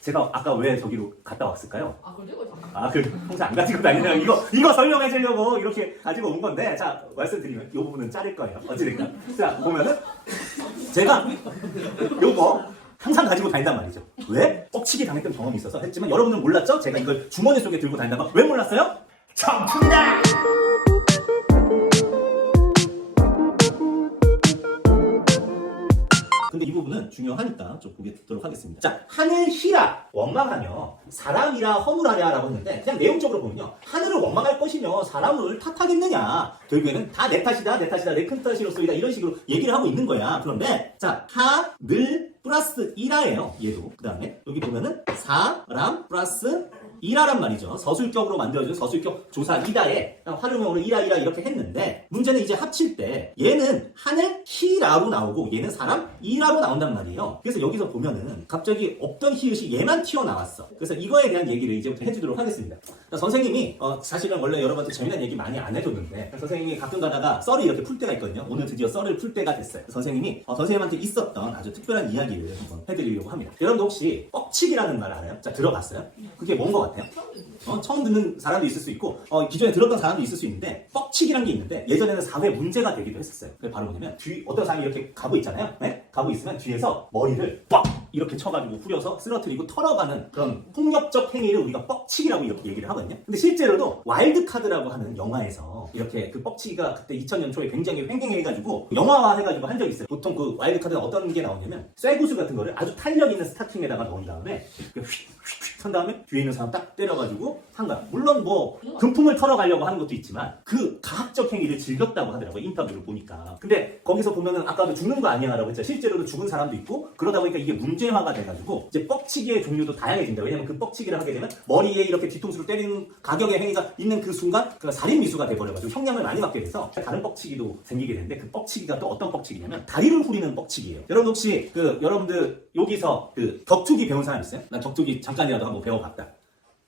제가 아까 왜 저기로 갔다 왔을까요? 아, 그리고 그 평소 안 가지고 다니느라 이거 설명해 주려고 이렇게 가지고 온 건데, 자, 말씀드리면 이 부분은 자를 거예요. 어찌됐든. 자, 보면은 제가 요거 항상 가지고 다닌단 말이죠. 왜? 뻑치기 당했던 경험이 있어서 했지만 여러분은 몰랐죠? 제가 이걸 주머니 속에 들고 다닌다는 거. 왜 몰랐어요? 청춘다! 근데 이 부분은 중요하니까 좀 보게 듣도록 하겠습니다. 자, 하늘희라 원망하며 사람이라 허물하랴 라고 했는데, 그냥 내용적으로 보면요, 하늘을 원망할 것이며 사람을 탓하겠느냐, 결국에는 다 내 탓이다 내 큰 탓이로소이다, 이런 식으로 얘기를 하고 있는 거야. 그런데 자, 하늘 플러스 이라예요. 얘도 그 다음에 여기 보면은 사람 플러스 이라란 말이죠. 서술격으로 만들어진 서술격 조사 이다에 활용형으로 이라 이렇게 했는데, 문제는 이제 합칠 때 얘는 하늘 히라로 나오고 얘는 사람 이라로 나온단 말이에요. 그래서 여기서 보면은 갑자기 없던 히읗이 얘만 튀어나왔어. 그래서 이거에 대한 얘기를 이제부터 해주도록 하겠습니다. 선생님이 사실은 원래 여러분한테 재미난 얘기 많이 안 해줬는데, 선생님이 가끔 가다가 썰을 이렇게 풀 때가 있거든요. 오늘 드디어 썰을 풀 때가 됐어요. 선생님이 선생님한테 있었던 아주 특별한 이야기를 한번 해드리려고 합니다. 여러분도 혹시 뻑치기라는 말 알아요? 자, 들어봤어요? 그게 뭔 것 같아요? 처음 듣는 사람도 있을 수 있고 기존에 들었던 사람도 있을 수 있는데, 뻑치기란 게 있는데 예전에는 사회 문제가 되기도 했었어요. 그게 바로 뭐냐면, 어떤 사람이 이렇게 가고 있잖아요. 네? 가고 있으면 뒤에서 머리를 뻑 이렇게 쳐가지고 후려서 쓰러뜨리고 털어가는 그런 폭력적 행위를 우리가 뻑치기라고 이렇게 얘기를 하거든요. 근데 실제로도 와일드카드라고 하는 영화에서 이렇게 그 뻑치기가 그때 2000년 초에 굉장히 횡행해가지고 영화화 해가지고 한 적이 있어요. 보통 그 와일드카드는 어떤 게 나오냐면, 쇠구슬 같은 거를 아주 탄력 있는 스타팅에다가 넣은 다음에 휙휙휙 한 다음에 뒤에 있는 사람 딱 때려가지고 한 거야. 물론 뭐 금품을 털어가려고 하는 것도 있지만 그 가학적 행위를 즐겼다고 하더라고요, 인터뷰를 보니까. 근데 거기서 보면은 아까도 죽는 거 아니야 라고 했죠. 실제로도 죽은 사람도 있고, 그러다 보니까 이게 문제화가 돼가지고 이제 뻑치기의 종류도 다양해진다. 왜냐면 그 뻑치기를 하게 되면 머리에 이렇게 뒤통수를 때리는 가격의 행위가 있는 그 순간 그 살인 미수가 돼버려가지고 형량을 많이 받게 돼서 다른 뻑치기도 생기게 되는데, 그 뻑치기가 또 어떤 뻑치기냐면 다리를 후리는 뻑치기예요. 여러분 혹시 여러분들 여기서 격투기 배운 사람 있어요? 난 격투기 잠깐이라도 한번 배워봤다,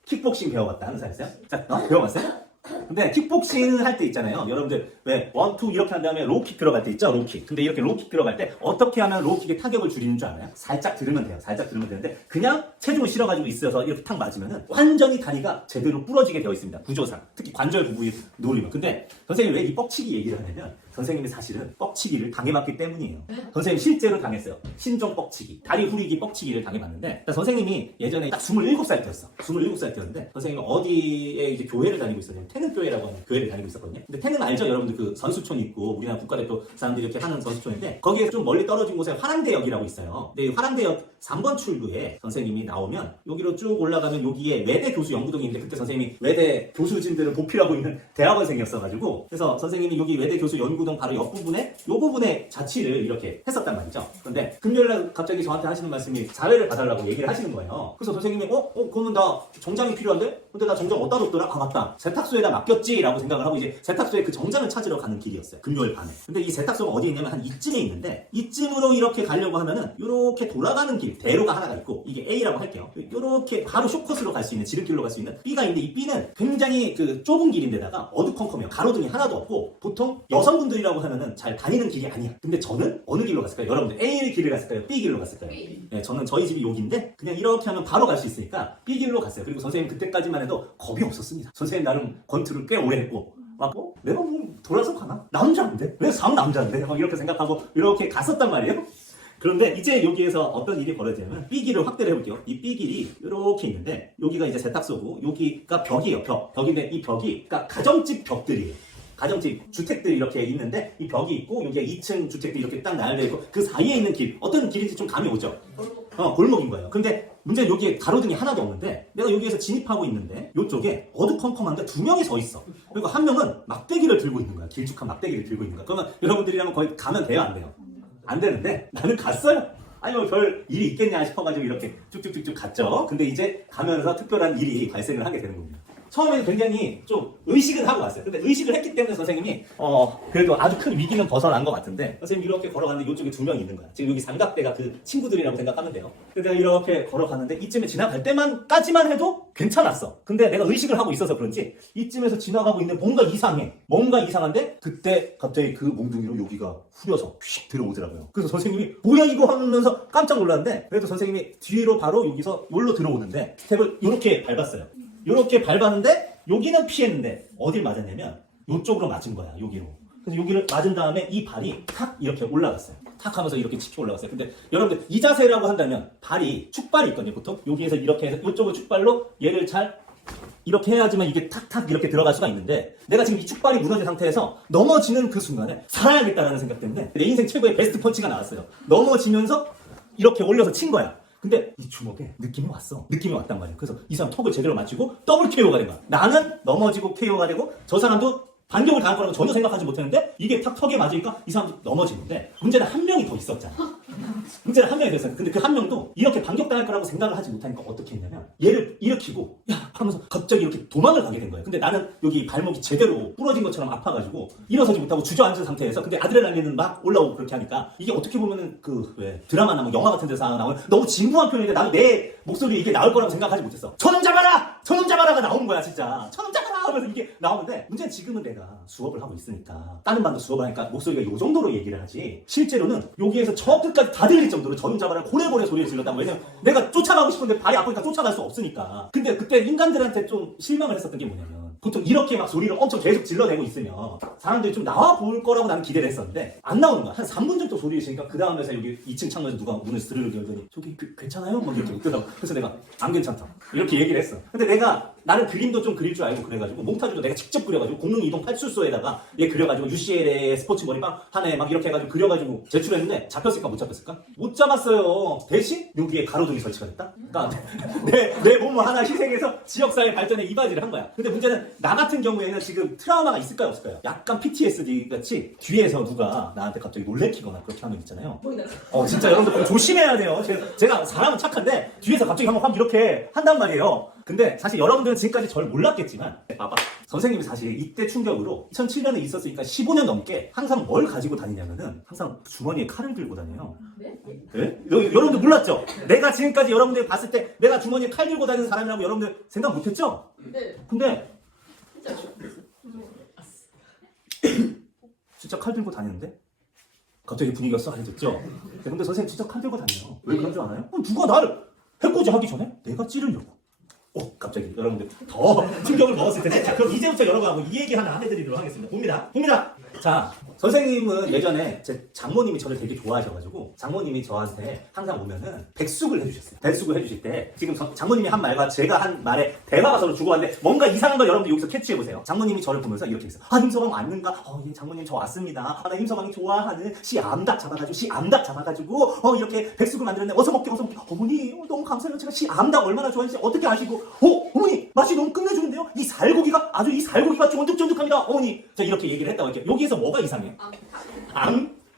킥복싱 배워봤다 하는 사람 있어요? 자, 배워봤어요? 근데 킥복싱을 할 때 있잖아요. 여러분들 왜 원투 이렇게 한 다음에 로우킥 들어갈 때 있죠? 로우킥. 근데 이렇게 로우킥 들어갈 때 어떻게 하면 로우킥의 타격을 줄이는 줄 알아요? 살짝 들으면 돼요. 살짝 들으면 되는데, 그냥 체중을 실어가지고 있어서 이렇게 탁 맞으면은 완전히 다리가 제대로 부러지게 되어 있습니다. 구조상. 특히 관절 부분이 노리면. 근데 선생님이 왜 이 뻑치기 얘기를 하냐면, 선생님이 사실은 뻑치기를 당해봤기 때문이에요. 선생님 실제로 당했어요. 신종 뻑치기, 다리 후리기 뻑치기를 당해봤는데, 선생님이 예전에 딱 27살 때였어. 27살 때였는데, 선생님은 어디에 이제 교회를 다니고 있었냐면 태능교회라고 하는 교회를 다니고 있었거든요. 근데 태능 알죠? 여러분들 그 선수촌 있고 우리나라 국가대표 사람들이 이렇게 하는 선수촌인데, 거기에 좀 멀리 떨어진 곳에 화랑대역이라고 있어요. 근데 화랑대역 3번 출구에 선생님이 나오면 여기로 쭉 올라가면 여기에 외대 교수 연구동이 있는데, 그때 선생님이 외대 교수진들을 보필하고 있는 대학원생이었어가지고, 그래서 선생님이 여기 외대 교수 연구동 바로 옆부분에 요 부분에 자취를 이렇게 했었단 말이죠. 그런데 금요일날 갑자기 저한테 하시는 말씀이 자회를 봐달라고 얘기를 하시는 거예요. 그래서 선생님이 그러면 나 정장이 필요한데? 근데 나 정장 어디다 뒀더라? 아 맞다, 세탁소에다 맡겼지 라고 생각을 하고 이제 세탁소에 그 정장을 찾으러 가는 길이었어요, 금요일 밤에. 근데 이 세탁소가 어디에 있냐면 한 이쯤에 있는데, 이쯤으로 이렇게 가려고 하면은 이렇게 돌아가는 길, 대로가 하나가 있고, 이게 A라고 할게요. 이렇게 바로 쇼컷으로 갈 수 있는, 지름길로 갈 수 있는 B가 있는데, 이 B는 굉장히 좁은 길인데다가 어두컴컴해요. 가로등이 하나도 없고, 보통 여성분들이라고 하면은 잘 다니는 길이 아니야. 근데 저는 어느 길로 갔을까요? 여러분들 A 길을 갔을까요? B 길로 갔을까요? 네, 저는 저희 집이 여기인데 그냥 이렇게 하면 바로 갈 수 있으니까 B 길로 갔어요. 그리고 선생님 그때까지만 해도 겁이 없었습니다. 선생님 나름 권투를 꽤 오래 했고, 내가 뭐 돌아서 가나? 남자인데? 왜 상남자인데? 이렇게 생각하고 이렇게 갔었단 말이에요. 그런데 이제 여기에서 어떤 일이 벌어지냐면, B길을 확대를 해볼게요. 이 B길이 이렇게 있는데, 여기가 이제 세탁소고 여기가 벽이에요. 벽인데 이 벽이 그러니까 가정집 벽들이에요. 가정집 주택들이 이렇게 있는데, 이 벽이 있고 여기에 2층 주택들이 이렇게 딱 나열되어 있고, 그 사이에 있는 길, 어떤 길인지 좀 감이 오죠? 골목인 거예요. 근데 문제는 여기에 가로등이 하나도 없는데, 내가 여기에서 진입하고 있는데 이쪽에 어두컴컴한데 두 명이 서 있어. 그리고 한 명은 막대기를 들고 있는 거야. 길쭉한 막대기를 들고 있는 거야. 그러면 여러분들이라면 거의 가면 돼요, 안 돼요? 안 되는데 나는 갔어요. 아니 뭐 별 일이 있겠냐 싶어가지고 이렇게 쭉쭉쭉쭉 갔죠. 근데 이제 가면서 특별한 일이 발생을 하게 되는 겁니다. 처음에는 굉장히 좀 의식은 하고 왔어요. 근데 의식을 했기 때문에 선생님이 그래도 아주 큰 위기는 벗어난 것 같은데 선생님 이렇게 걸어갔는데 이쪽에 2명 있는 거야. 지금 여기 삼각대가 그 친구들이라고 생각하면 돼요. 근데 내가 이렇게 걸어가는데 이쯤에 지나갈 때까지만 해도 괜찮았어. 근데 내가 의식을 하고 있어서 그런지 이쯤에서 지나가고 있는데 뭔가 이상해. 뭔가 이상한데 그때 갑자기 그 몽둥이로 여기가 후려서 휙 들어오더라고요. 그래서 선생님이 뭐야 이거 하면서 깜짝 놀랐는데 그래도 선생님이 뒤로 바로 여기서 여기로 들어오는데 스텝을 이렇게 밟았어요. 이렇게 밟았는데 여기는 피했는데 어딜 맞았냐면 이쪽으로 맞은 거야. 여기로. 그래서 여기를 맞은 다음에 이 발이 탁 이렇게 올라갔어요. 탁 하면서 이렇게 치켜 올라갔어요. 근데 여러분들 이 자세라고 한다면 발이 축발이 있거든요. 보통 여기에서 이렇게 해서 이쪽을 축발로 얘를 잘 이렇게 해야지만 이게 탁탁 이렇게 들어갈 수가 있는데 내가 지금 이 축발이 무너진 상태에서 넘어지는 그 순간에 살아야겠다라는 생각 때문에 내 인생 최고의 베스트 펀치가 나왔어요. 넘어지면서 이렇게 올려서 친 거야. 근데 이 주먹에 느낌이 왔어. 느낌이 왔단 말이야. 그래서 이 사람 턱을 제대로 맞추고 더블 KO가 된 거야. 나는 넘어지고 KO가 되고 저 사람도 반격을 당할 거라고 전혀 생각하지 못했는데 이게 탁 턱에 맞으니까 이 사람도 넘어지는데 문제는 한 명이 더 있었잖아. 문제는 한 명이 더 있었어. 근데 그 한 명도 이렇게 반격당할 거라고 생각을 하지 못하니까 어떻게 했냐면 얘를 일으키고 야 하면서 갑자기 이렇게 도망을 가게 된 거예요. 근데 나는 여기 발목이 제대로 부러진 것처럼 아파가지고 일어서지 못하고 주저앉은 상태에서 근데 아드레날린은 막 올라오고 그렇게 하니까 이게 어떻게 보면은 그 왜 드라마나 뭐 영화 같은 데서 나오는 너무 진부한 표현인데 나는 내 목소리에 이게 나올 거라고 생각하지 못했어. 저놈 잡아라! 저놈 잡아라가 나오는 거야 진짜. 저놈 잡아라! 하면서 이게 나오는데 문제는 지금은 내가 수업을 하고 있으니까 다른 반도 수업을 하니까 목소리가 요 정도로 얘기를 하지 실제로는 여기에서 저 끝까지 다 들릴 정도로 저놈 잡아라 고래고래 소리를 질렀다고. 왜냐면 내가 쫓아가고 싶은데 발이 아프니까 쫓아갈 수 없으니까. 근데 그때 인간들한테 좀 실망을 했었던 게 뭐냐면 보통 이렇게 막 소리를 엄청 계속 질러내고 있으면 사람들이 좀 나와 볼 거라고 나는 기대를 했었는데 안 나오는 거야. 한 3분 정도 소리를 지니까 그 다음에서 여기 2층 창문에서 누가 문을 스르르 열더니 저기 괜찮아요? 막 이렇게 웃더라고. 그래서 내가 안 괜찮다 이렇게 얘기를 했어. 근데 내가 나는 그림도 좀 그릴 줄 알고 그래가지고 몽타주도 내가 직접 그려가지고 공릉 이동 팔출소에다가 얘 그려가지고 UCL의 스포츠 머리빵 하나에 막 이렇게 해가지고 그려가지고 제출했는데 잡혔을까 못 잡혔을까? 못 잡았어요. 대신 여기에 가로등이 설치가 됐다? 그러니까 내 몸을 하나 희생해서 지역사회 발전에 이바지를 한 거야. 근데 문제는 나 같은 경우에는 지금 트라우마가 있을까요 없을까요? 약간 PTSD 같이 뒤에서 누가 나한테 갑자기 놀래키거나 그렇게 하면 있잖아요. 진짜 여러분들 조심해야 돼요. 제가 사람은 착한데 뒤에서 갑자기 한번 확 이렇게 한단 말이에요. 근데 사실 여러분들은 지금까지 저를 몰랐겠지만 봐봐. 선생님이 사실 이때 충격으로 2007년에 있었으니까 15년 넘게 항상 뭘 가지고 다니냐면은 항상 주머니에 칼을 들고 다녀요. 네? 네? 여러분들 몰랐죠? 내가 지금까지 여러분들 봤을 때 내가 주머니에 칼 들고 다니는 사람이라고 여러분들 생각 못했죠? 네. 근데 진짜 진짜 칼 들고 다니는데? 갑자기 분위기가 싸해졌죠? 근데 선생님 진짜 칼 들고 다녀요. 왜 그런 줄 알아요? 누가 나를 해코지 하기 전에 내가 찌르려고. 갑자기 여러분들 더 충격을 먹었을 텐데 자 그럼 이제부터 여러분하고 이 얘기 하나 해드리도록 하겠습니다. 봅니다. 자 선생님은 예전에 제 장모님이 저를 되게 좋아하셔가지고 장모님이 저한테 항상 오면은 백숙을 해주셨어요. 백숙을 해주실 때 지금 장모님이 한 말과 제가 한 말에 대화가 서로 주고받는데 뭔가 이상한 걸 여러분들 여기서 캐치해보세요. 장모님이 저를 보면서 이렇게 했어요. 임서방 왔는가? 예 장모님 저 왔습니다. 나 임서방이 좋아하는 씨암닭 잡아가지고 이렇게 백숙을 만들었는데 어서 먹게 어머니 너무 감사해요. 제가 씨암닭 얼마나 좋아하는지 어떻게 아시고 어머니 맛이 너무 끝내주는데요? 이 살고기가 쫀득쫀득합니다 어머니. 자 이렇게 얘기를 했다고 할게요. 여기에서 뭐가 이상해요?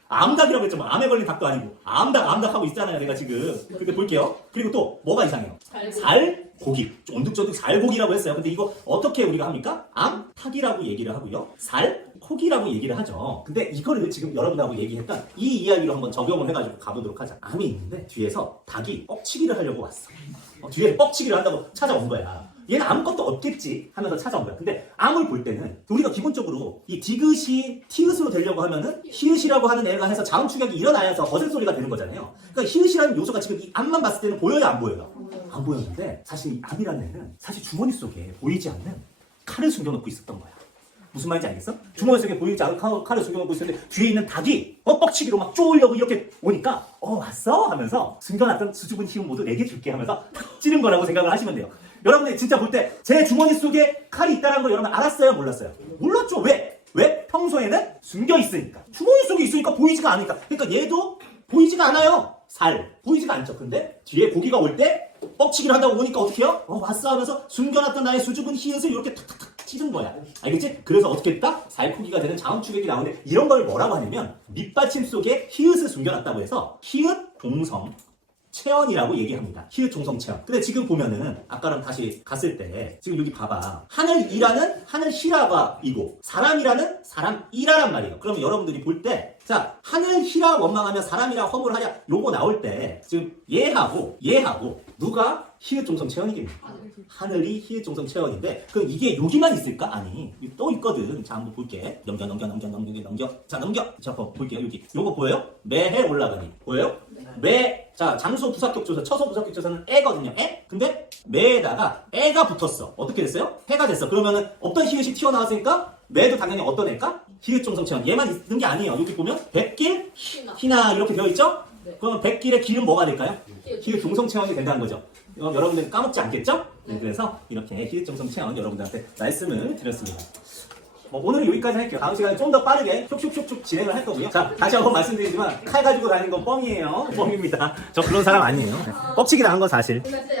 암닭이라고 했죠. 암에 걸린 닭도 아니고 암닭 하고 있잖아요 내가 지금. 근데 볼게요. 그리고 또 뭐가 이상해요? 살고기 쫀득쫀득 살고기라고 했어요. 근데 이거 어떻게 우리가 합니까? 암탉이라고 얘기를 하고요 살코기라고 얘기를 하죠. 근데 이거를 지금 여러분하고 얘기했던 이 이야기로 한번 적용을 해가지고 가보도록 하자. 암이 있는데 뒤에서 닭이 뻑치기를 하려고 왔어. 뒤에서 뻑치기를 한다고 찾아온 거야. 얘는 아무것도 없겠지 하면서 찾아온 거야. 근데 암을 볼 때는 우리가 기본적으로 이 디귿이 티읕으로 되려고 하면은 히읗이라고 하는 애가 해서 자음 축약이 일어나야서 거센 소리가 되는 거잖아요. 그러니까 히읗이라는 요소가 지금 이 암만 봤을 때는 보여요 안 보여요? 안 보였는데 사실 이 암이라는 애는 사실 주머니 속에 보이지 않는 칼을 숨겨놓고 있었던 거야. 무슨 말인지 알겠어? 주머니 속에 보이지 않는 칼을 숨겨놓고 있었는데 뒤에 있는 닭이 뻑치기로 막 쪼으려고 이렇게 오니까 왔어? 하면서 숨겨놨던 수줍은 희움 모두 내게 줄게 하면서 탁 찌른 거라고 생각을 하시면 돼요. 여러분들 진짜 볼 때 제 주머니 속에 칼이 있다는 걸 여러분 알았어요? 몰랐어요? 몰랐죠. 왜? 평소에는 숨겨 있으니까. 주머니 속에 있으니까 보이지가 않으니까. 그러니까 얘도 보이지가 않아요. 보이지가 않죠. 근데 뒤에 고기가 올 때 뻑치기를 한다고 오니까 어떻게 해요? 왔어 하면서 숨겨놨던 나의 수줍은 히읗을 이렇게 탁탁탁 찌른 거야. 알겠지? 그래서 어떻게 했다? 살코기가 되는 자음 축약이 나오는데 이런 걸 뭐라고 하냐면 밑받침 속에 히읗을 숨겨놨다고 해서 히읗 동성 체언이라고 얘기합니다. 히읗 종성 체언. 근데 지금 보면은 아까랑 다시 갔을 때 지금 여기 봐봐. 하늘이라는 하늘히라가 이고 사람이라는 사람이라란 말이에요. 그러면 여러분들이 볼 때 자, 하늘히라 원망하면 사람이라 허물하랴 요거 나올 때 지금 얘하고 누가 히읗 종성 체언이겠습니까? 하늘이 히읗 종성 체언인데 그럼 이게 여기만 있을까? 아니 또 있거든. 자 한번 볼게. 넘겨. 자 넘겨. 자 볼게요. 여기 요거 보여요? 매해 올라가니 보여요? 매. 자 장소 부사격조사 처소 부사격조사는 애거든요. 애? 근데 매에다가 애가 붙었어. 어떻게 됐어요? 해가 됐어. 그러면은 없던 히읗이 튀어나왔으니까 매도 당연히 어떤 애일까? 히읗 종성 체언. 얘만 있는 게 아니에요. 여기 보면 백길 희나 이렇게 되어 있죠? 네. 그러면 백길의 길은 뭐가 될까요? 히읗 종성 체언이 된다는 거죠. 여러분들 까먹지 않겠죠? 네, 그래서 이렇게 히읗 종성 체언 여러분들한테 말씀을 드렸습니다. 오늘은 여기까지 할게요. 다음 시간에 좀 더 빠르게 슉슉슉슉 진행을 할 거고요. 자, 다시 한번 말씀드리지만 칼 가지고 다니는 건 뻥이에요. 뻥입니다. 저 그런 사람 아니에요. 뻑치기 당한 건 사실.